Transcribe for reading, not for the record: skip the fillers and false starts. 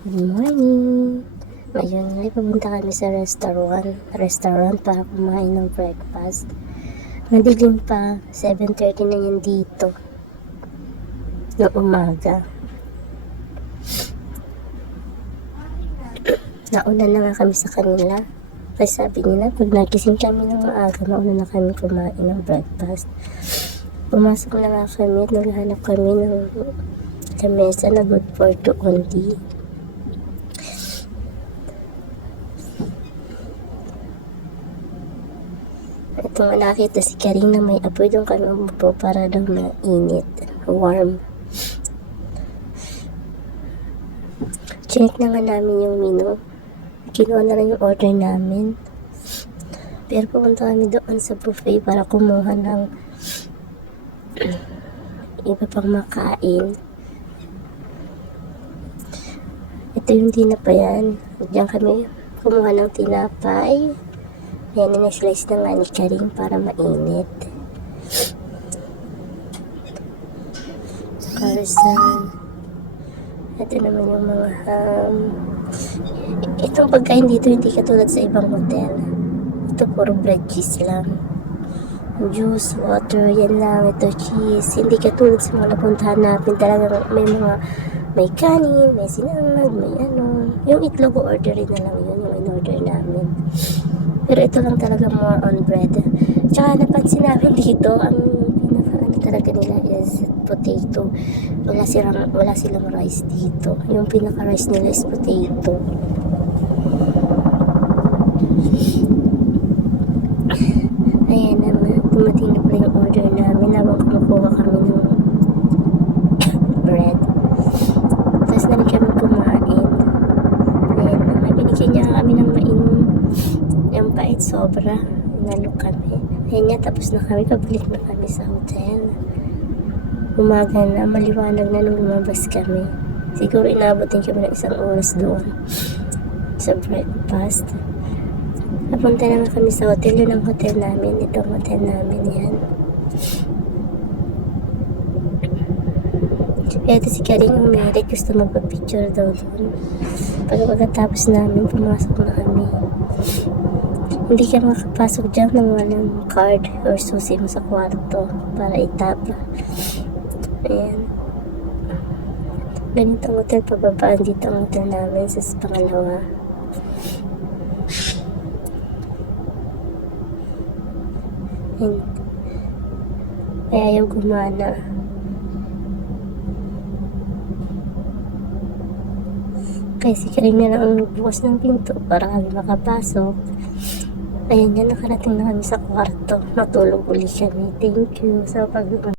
Good morning! Ngayon ay pumunta kami sa restaurant para kumain ng breakfast. Madilim pa, 7:30 na yan dito na umaga. Nauna na nga kami sa kanila. Kasi sabi nila, pag nagising kami ng maaga, mauna na kami kumain ng breakfast. Pumasok na nga kami at naghahanap kami ng lamesa na good for two only. Ito nga nakita si Karing na may apoy, doon kami umupo para daw mainit, warm. Chinek na nga namin yung menu. Kinuha na lang yung order namin. Pero pumunta kami doon sa buffet para kumuha ng iba pang makain. Ito yung tinapayan. Diyan kami kumuha ng tinapay. Ayan, na-slice na nga ni Karing para mainit. Carson. Ito naman yung mga ham. Itong pagkain dito hindi katulad sa ibang hotel. Ito puro bread cheese lang. Juice, water, yan lang. Ito cheese. Hindi katulad sa mga napuntahan natin. Talagang may kanin, may sinangag, may ano. Yung itlog orderin na lang yun. Yung in-order namin. Pero ito lang talaga more on bread. Tsaka napansin namin dito, ang pinaka talaga nila is potato. Wala silang rice dito. Yung pinaka rice nila is potato. Ayan naman, dumating na pala yung order namin habang kumukuha kami ng bread. Tapos na rin kami kumain. Ayan naman, binigyan niya kami ng mainom. Yung pait sobra, nalok kami. Ayan nga, tapos na kami, pabalik na kami sa hotel. Umaga na, maliwanag na nung lumabas kami. Siguro inabotin kami ng 1 oras doon sa breakfast. Napunta na kami sa hotel, yun ang hotel namin. Ito ang hotel namin, yan. Kaya ito si Karing umirit, gusto magpa-picture daw doon. Pagkatapos namin, pumasok na kami. Hindi ka makapasok dyan ng walang card or susi mo sa kwarto para itap. Ayan. Ganito ang hotel, pababaan dito ang hotel namin sa pangalawa. Ayan. Kaya ayaw gumana. Kaya si Karing na lang ang nagbukas ng pinto para kami makapasok. Ayan yan, nakarating na kami sa kwarto. Natulog ulit kami. Thank you sa pag